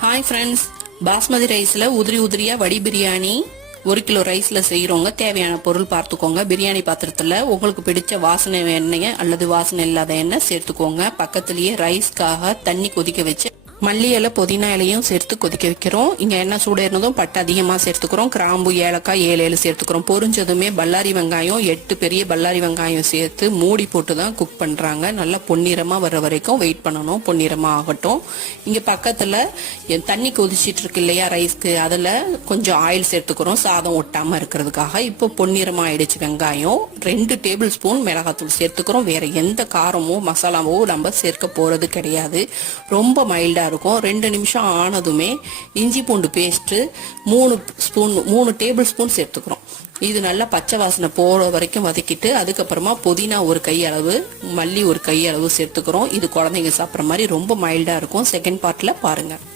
Hi friends, basmati ரைஸில் உதிரி உதிரியாக வடி பிரியாணி 1 கிலோ ரைஸில் செய்கிறவங்க தேவையான பொருள் பார்த்துக்கோங்க. பிரியாணி பாத்திரத்தில் உங்களுக்கு பிடிச்ச வாசனை எண்ணெய் அல்லது வாசனை இல்லாத எண்ணெய் சேர்த்துக்கோங்க. பக்கத்துலேயே ரைஸ்க்காக தண்ணி கொதிக்க வச்சு மல்லி இலை புதினா இலையும் சேர்த்து கொதிக்க வைக்கிறோம். இங்கே எண்ணெய் சூடேறினதும் பட்டை அதிகமாக சேர்த்துக்கிறோம். கிராம்பு ஏலக்காய் 7 சேர்த்துக்கிறோம். பொரிஞ்சதுமே பல்லாரி வெங்காயம் 8 பெரிய பல்லாரி வெங்காயம் சேர்த்து மூடி போட்டு தான் குக் பண்ணுறாங்க. நல்லா பொன்னிறமாக வர வரைக்கும் வெயிட் பண்ணணும். பொன்னிறமாக ஆகட்டும். இங்கே பக்கத்தில் தண்ணி கொதிச்சிட்டு இருக்கு இல்லையா ரைஸ்க்கு, அதில் கொஞ்சம் ஆயில் சேர்த்துக்கிறோம் சாதம் ஒட்டாமல் இருக்கிறதுக்காக. இப்போ பொன்னிறமாக ஆயிடுச்சு வெங்காயம். 2 டேபிள் ஸ்பூன் மிளகாத்தூள் சேர்த்துக்கிறோம். வேற எந்த காரமோ மசாலாவோ நம்ம சேர்க்க போகிறது கிடையாது. ரொம்ப மைல்டாக இருக்கும். 2 நிமிஷம் ஆனதுமே இஞ்சி பூண்டு பேஸ்ட் 3 டேபிள் ஸ்பூன் சேர்த்துக்கிறோம். இது நல்லா பச்சை வாசனை போற வரைக்கும் வதக்கிட்டு அதுக்கப்புறமா புதினா 1 கையளவு, மல்லி 1 கையளவு சேர்த்துக்கிறோம். இது குழந்தைங்க சாப்பிட்ற மாதிரி ரொம்ப மைல்டா இருக்கும். செகண்ட் பார்ட்ல பாருங்க.